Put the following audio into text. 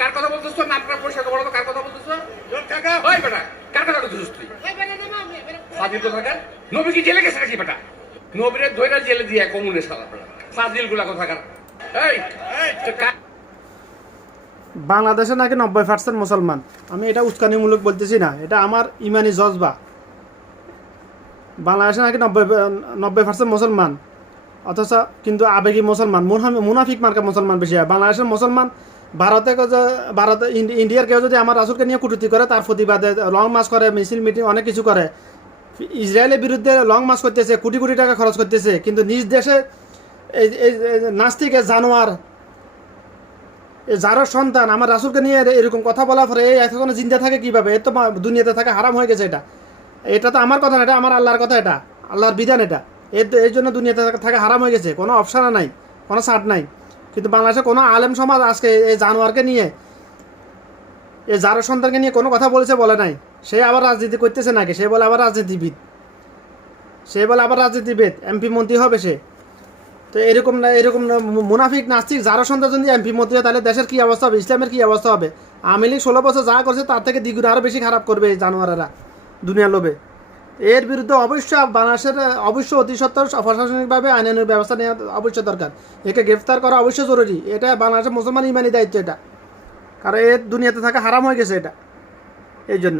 কার কথা বলতেছো? নাম পরিষ্কার বলো তো, কার কথা বলতেছো? ওই বেটা, কার কথা বলতেছিস তুই? ফাজিল কোথাকার? নবী কি জেলে গেছে নাকি বেটা? নবীরে ধইরা জেলে দিয়ে কমুনে সারা বেটা। ফাজিল গুলা কোথাকার? এই বাংলাদেশে নাকি 90% মুসলমান। আমি এটা উস্কানিমূলক বলতেছি না, এটা আমার ইমানি জজবা। বাংলাদেশে নাকি 90% মুসলমান, অথচ কিন্তু আবেগী মুসলমান, মুনাফিক মার্কা মুসলমান বেশি হয়। বাংলাদেশের মুসলমান ভারতে ইন্ডিয়ার কেউ যদি আমার রাসূলকে নিয়ে কটূক্তি করে, তার প্রতিবাদে লং মার্চ করে, মিছিল মিটিং অনেক কিছু করে। ইসরায়েলের বিরুদ্ধে লং মার্চ করতেছে, কোটি কোটি টাকা খরচ করতেছে, কিন্তু নিজ দেশে এই নাস্তিক জানোয়ার, যারও সন্তান আমার রাসূলকে নিয়ে এরকম কথা বলার পরে এখনো জিন্দা থাকে কিভাবে? এর তো দুনিয়াতে থাকা হারাম হয়ে গেছে। এটা তো আমার কথা না, এটা আমার আল্লাহর কথা, এটা আল্লাহর বিধান। এটা এর জন্য দুনিয়াতে থাকা হারাম হয়ে গেছে, কোনো অপশান নাই, কোনো ছাড় নাই। কিন্তু বাংলাদেশে কোনো আলেম সমাজ আজকে এই জানোয়ারকে নিয়ে, এই যারও সন্তানকে নিয়ে কোনো কথা বলেছে? বলে নাই। সে আবার রাজনীতি করতেছে নাকি? সে বলে আবার রাজনীতিবিদ, এমপি মন্ত্রী হবে সে। তো এরকম মুনাফিক নাস্তিক যারা সন্তান যদি এমপি মন্ত্রী হয়, তাহলে দেশের কী অবস্থা হবে, ইসলামের কী অবস্থা হবে? আওয়ামী লীগ 16 বছর যা করছে তার থেকে দ্বিগুণ আরও বেশি খারাপ করবে এই জানোয়ারেরা দুনিয়ার লোভে। এর বিরুদ্ধে অবশ্যই বাংলাদেশের অতি সত্বর প্রশাসনিকভাবে আইনানুগ ব্যবস্থা নেওয়া অবশ্যই দরকার। একে গ্রেফতার করা অবশ্যই জরুরি। এটা বাংলাদেশের মুসলমান ইমানি দায়িত্ব এটা, কারণ এর দুনিয়াতে থাকা হারাম হয়ে গেছে এটা, এই জন্য।